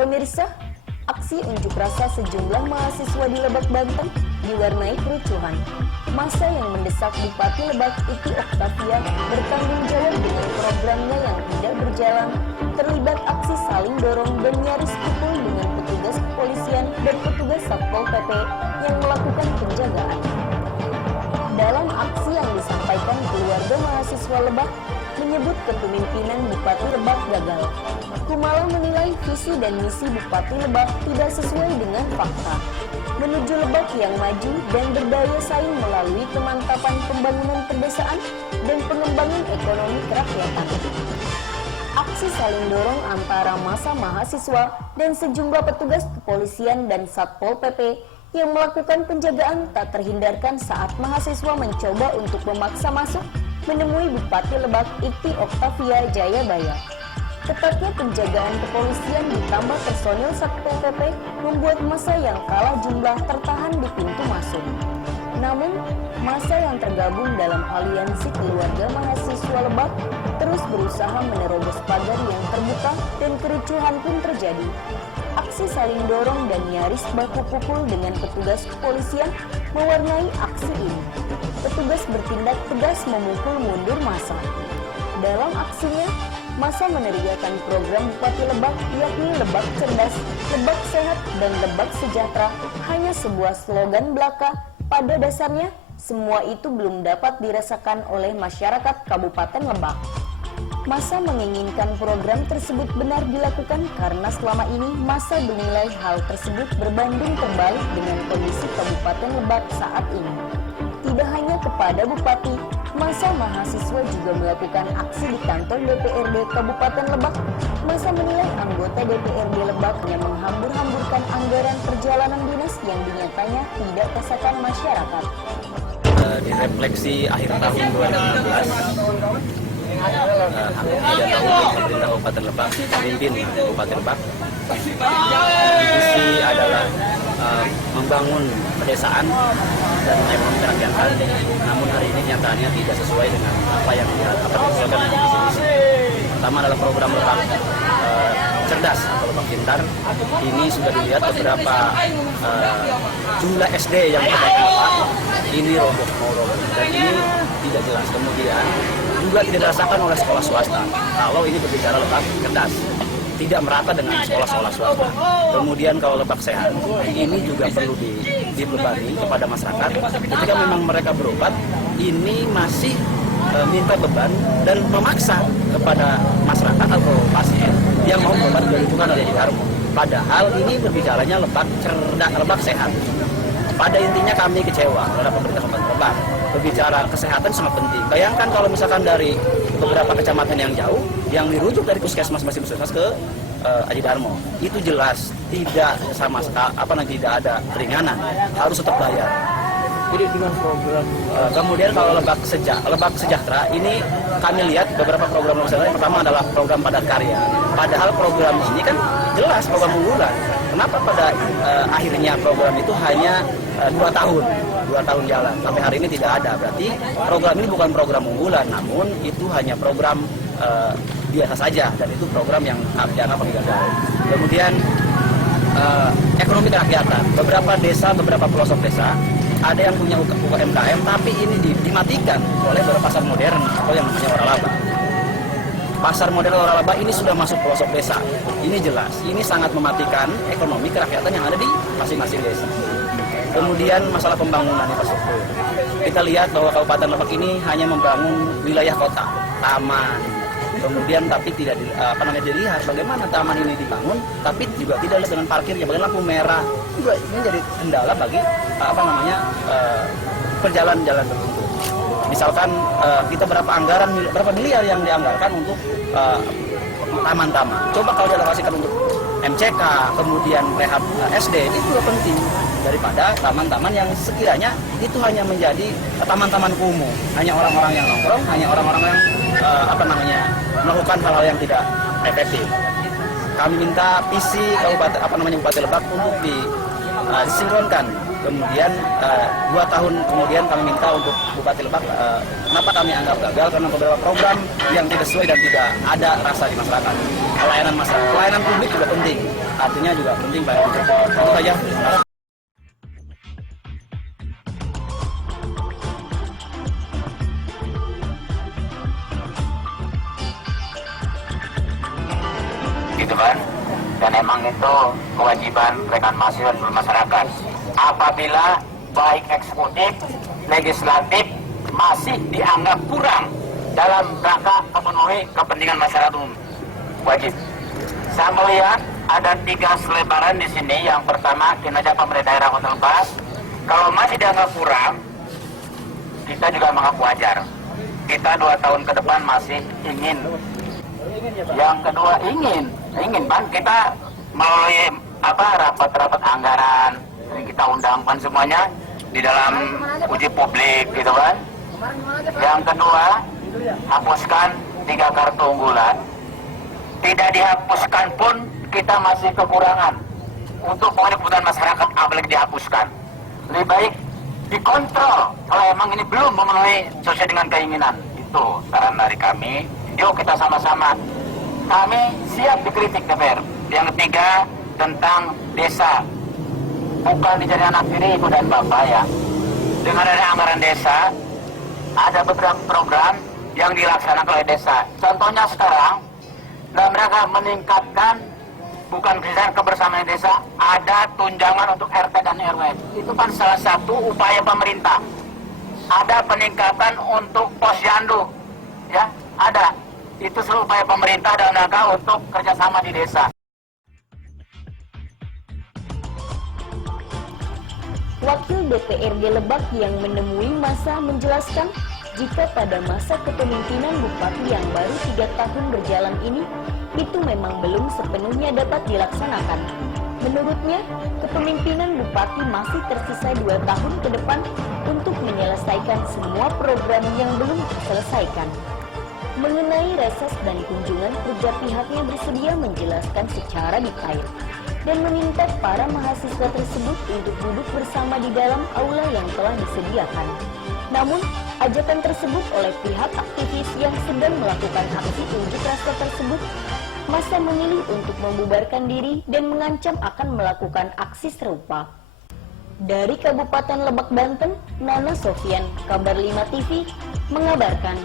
Pemirsa, aksi unjuk rasa sejumlah mahasiswa di Lebak, Banten diwarnai kericuhan. Massa yang mendesak Bupati Lebak Iti Oktavia bertanggung jawab dengan programnya yang tidak berjalan, terlibat aksi saling dorong dan nyaris pukul dengan petugas kepolisian dan petugas Satpol PP yang melakukan penjagaan. Dalam aksi yang disampaikan keluarga mahasiswa Lebak menyebut kepemimpinan Bupati Lebak gagal. Kumala menilai visi dan misi Bupati Lebak tidak sesuai dengan fakta. Menuju Lebak yang maju dan berdaya saing melalui kemantapan pembangunan pedesaan dan pengembangan ekonomi kerakyatan. Aksi saling dorong antara massa mahasiswa dan sejumlah petugas kepolisian dan Satpol PP yang melakukan penjagaan tak terhindarkan saat mahasiswa mencoba untuk memaksa masuk menemui Bupati Lebak Iti Oktavia Jayabaya. Tepatnya penjagaan kepolisian ditambah personil Satpol PP membuat massa yang kalah jumlah tertahan di pintu masuk. Namun, massa yang tergabung dalam aliansi keluarga mahasiswa Lebak terus berusaha menerobos pagar yang terbuka dan kericuhan pun terjadi. Aksi saling dorong dan nyaris baku pukul dengan petugas kepolisian mewarnai aksi ini. Petugas bertindak tegas memukul mundur massa. Dalam aksinya, massa meneriakan program Bupati Lebak yakni Lebak Cerdas, Lebak Sehat, dan Lebak Sejahtera hanya sebuah slogan belaka. Pada dasarnya, semua itu belum dapat dirasakan oleh masyarakat Kabupaten Lebak. Massa menginginkan program tersebut benar dilakukan karena selama ini massa dinilai hal tersebut berbanding terbalik dengan kondisi Kabupaten Lebak saat ini. Tidak hanya kepada Bupati, massa mahasiswa juga melakukan aksi di kantor DPRD Kabupaten Lebak. Massa menilai anggota DPRD Lebak yang menghambur-hamburkan anggaran perjalanan dinas yang dinyatanya tidak rasakan masyarakat. Di refleksi akhir tahun 2016, pemerintah Kabupaten Lebak, pemimpin Kabupaten Lebak, visi adalah membangun pedesaan dan ekonomi kerakyatan. Namun hari ini nyatanya tidak sesuai dengan apa yang diharapkan dengan visi-visi. Pertama adalah program Lebak Cerdas atau Lebak Pintar. Ini sudah dilihat beberapa jumlah SD yang ada di Lebak ini roboh, dan ini tidak jelas. Kemudian juga tidak dirasakan oleh sekolah swasta. Kalau ini berbicara Lebak Cerdas, tidak merata dengan sekolah-sekolah swasta. Kemudian kalau Lebak Sehat, ini juga perlu dibebani kepada masyarakat. Ketika memang mereka berobat, ini masih minta beban dan memaksa kepada masyarakat atau pasien yang mau berobat ke lingkungan Adi Darmo. Padahal ini berbicaranya Lebak Cerdas, Lebak Sehat. Pada intinya kami kecewa terhadap pemerintah Kabupaten Lebak. Berbicara kesehatan sangat penting. Bayangkan kalau misalkan dari beberapa kecamatan yang jauh, yang dirujuk dari puskesmas ke Adi Darmo, itu jelas tidak sama sekali tidak ada keringanan, harus tetap bayar. Jadi dengan program kemudian kalau Lebak Sejahtera ini kami lihat beberapa program yang pertama adalah program padat karya. Padahal program ini kan jelas program unggulan. Kenapa pada akhirnya program itu hanya 2 tahun jalan, sampai hari ini tidak ada. Berarti program ini bukan program unggulan, namun itu hanya program biasa saja, dan itu program yang dianggap gagal. Kemudian ekonomi kerakyatan, beberapa desa, beberapa pelosok desa ada yang punya UMKM, tapi ini dimatikan oleh pasar modern atau yang namanya waralaba. Pasar modern waralaba ini sudah masuk pelosok desa. Ini jelas, ini sangat mematikan ekonomi kerakyatan yang ada di masing-masing desa. Kemudian masalah pembangunan infrastruktur. Kita lihat bahwa Kabupaten Lebak ini hanya membangun wilayah kota, taman. Kemudian tapi tidak dilihat bagaimana taman ini dibangun, tapi juga tidak lihat dengan parkirnya, bagaimana lampu merah. Juga ini jadi kendala bagi perjalanan-jalan tertentu. Misalkan kita berapa miliar yang dianggarkan untuk taman-taman. Coba kalau dialokasikan untuk MCK, kemudian rehab SD, itu juga penting daripada taman-taman yang sekiranya itu hanya menjadi taman-taman kumuh, hanya orang-orang yang nongkrong, hanya orang-orang yang melakukan hal-hal yang tidak efektif. Kami minta visi Bupati Lebak untuk disinkronkan Kemudian 2 tahun kemudian kami minta untuk Bupati Lebak, kenapa kami anggap gagal? Karena beberapa program yang tidak sesuai dan tidak ada rasa di masyarakat. Pelayanan masyarakat, pelayanan publik juga penting. Artinya juga penting Pak. Itu saja. Gitu kan, dan emang itu kewajiban rekan mahasiswa dan masyarakat. Apabila baik eksekutif, legislatif masih dianggap kurang dalam rangka memenuhi kepentingan masyarakat umum, wajib. Saya melihat ada 3 selebaran di sini. Yang pertama, kinerja pemerintah daerah Kota Lebak. Kalau masih dianggap kurang, kita juga menganggap wajar. Kita 2 tahun ke depan masih ingin. Yang kedua, ingin kan kita melalui rapat-rapat anggaran, kita undangkan semuanya di dalam uji publik gitu kan. Yang kedua, hapuskan 3 kartu unggulan. Tidak dihapuskan pun kita masih kekurangan untuk kebutuhan masyarakat, apalagi dihapuskan. Lebih baik dikontrol kalau emang ini belum memenuhi sesuai dengan keinginan. Itu saran dari kami. Yuk kita sama-sama. Kami siap dikritik DPR. Yang ketiga, tentang desa. Bukan dijadi anak tiri ibu dan bapak ya. Dengan ada anggaran desa, ada beberapa program yang dilaksanakan oleh desa. Contohnya sekarang, dalam rangka meningkatkan bukan kebersamaan desa, ada tunjangan untuk RT dan RW. Itu kan salah satu upaya pemerintah. Ada peningkatan untuk posyandu, ya, ada. Itu seluruh upaya pemerintah dalam rangka untuk kerjasama di desa. Wakil DPRD Lebak yang menemui masa menjelaskan jika pada masa kepemimpinan Bupati yang baru 3 tahun berjalan ini, itu memang belum sepenuhnya dapat dilaksanakan. Menurutnya, kepemimpinan Bupati masih tersisa 2 tahun ke depan untuk menyelesaikan semua program yang belum diselesaikan. Mengenai reses dan kunjungan kerja, pihaknya bersedia menjelaskan secara detail dan meminta para mahasiswa tersebut untuk duduk bersama di dalam aula yang telah disediakan. Namun, ajakan tersebut oleh pihak aktivis yang sedang melakukan aksi unjuk rasa tersebut, masa memilih untuk membubarkan diri dan mengancam akan melakukan aksi serupa. Dari Kabupaten Lebak, Banten, Nana Sofyan, Kabar 5 TV, mengabarkan.